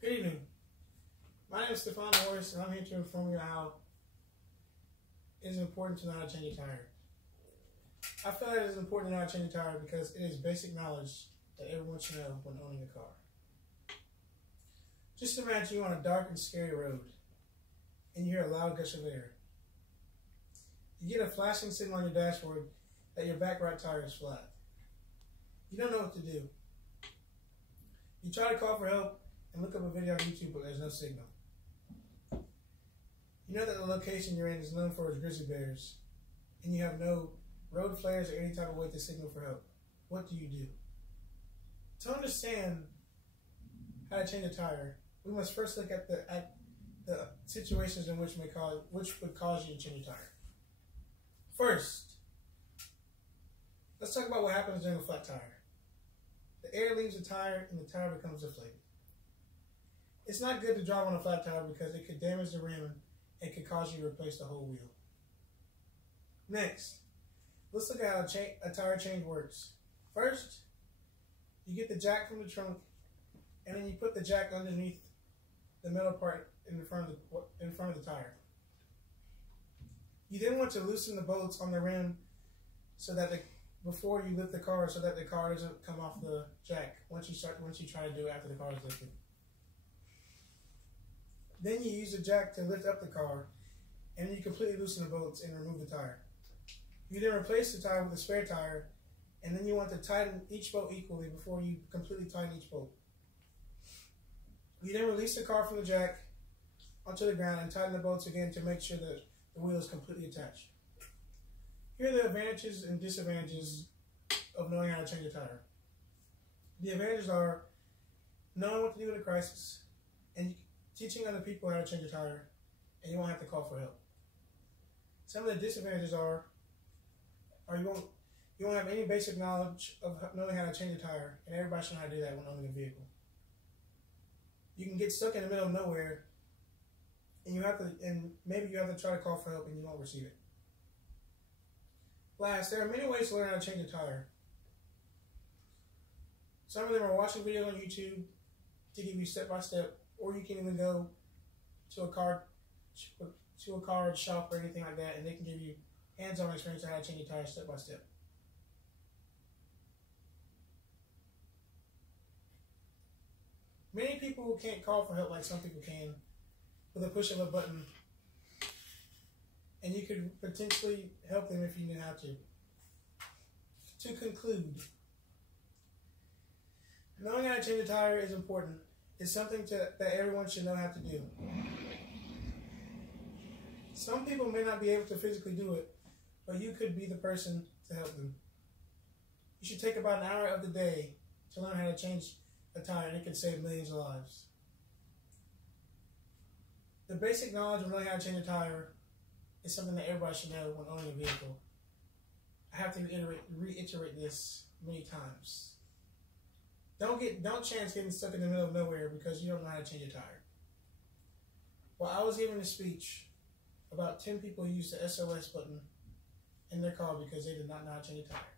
Good evening. My name is Stefan, and I'm here to inform you how it is important to know how to change a tire. I feel like it is important to know how to change a tire because it is basic knowledge that everyone should know when owning a car. Just imagine you're on a dark and scary road, and you hear a loud gush of air. You get a flashing signal on your dashboard that your back right tire is flat. You don't know what to do. You try to call for help and look up a video on YouTube, but there's no signal. You know that the location you're in is known for its grizzly bears, and you have no road flares or any type of way to signal for help. What do you do? To understand how to change a tire, we must first look at the situations in which would cause you to change a tire. First, let's talk about what happens during a flat tire. The air leaves the tire and the tire becomes deflated. It's not good to drive on a flat tire because it could damage the rim and could cause you to replace the whole wheel. Next, let's look at how a tire change works. First, you get the jack from the trunk, and then you put the jack underneath the metal part in front of the tire. You then want to loosen the bolts on the rim so that before you lift the car, so that the car doesn't come off the jack once you try to do it after the car is lifted. Then you use the jack to lift up the car, and you completely loosen the bolts and remove the tire. You then replace the tire with a spare tire, and then you want to tighten each bolt equally before you completely tighten each bolt. You then release the car from the jack onto the ground and tighten the bolts again to make sure that the wheel is completely attached. Here are the advantages and disadvantages of knowing how to change a tire. The advantages are knowing what to do in a crisis and teaching other people how to change a tire, and you won't have to call for help. Some of the disadvantages are you won't have any basic knowledge of knowing how to change a tire, and everybody should know how to do that when owning a vehicle. You can get stuck in the middle of nowhere, and maybe you have to try to call for help and you won't receive it. Last, there are many ways to learn how to change a tire. Some of them are watching videos on YouTube to give you step by step, or you can even go to a car shop or anything like that, and they can give you hands-on experience on how to change a tire step by step. Many people can't call for help like some people can with a push of a button, and you could potentially help them if you knew how to. To conclude, knowing how to change a tire is important. It's something that everyone should know how to do. Some people may not be able to physically do it, but you could be the person to help them. You should take about an hour of the day to learn how to change a tire, and it can save millions of lives. The basic knowledge of knowing how to change a tire is something that everybody should know when owning a vehicle. I have to reiterate this many times. Don't chance getting stuck in the middle of nowhere because you don't know how to change a tire. While I was giving a speech, about 10 people used the SOS button in their car because they did not know how to change a tire.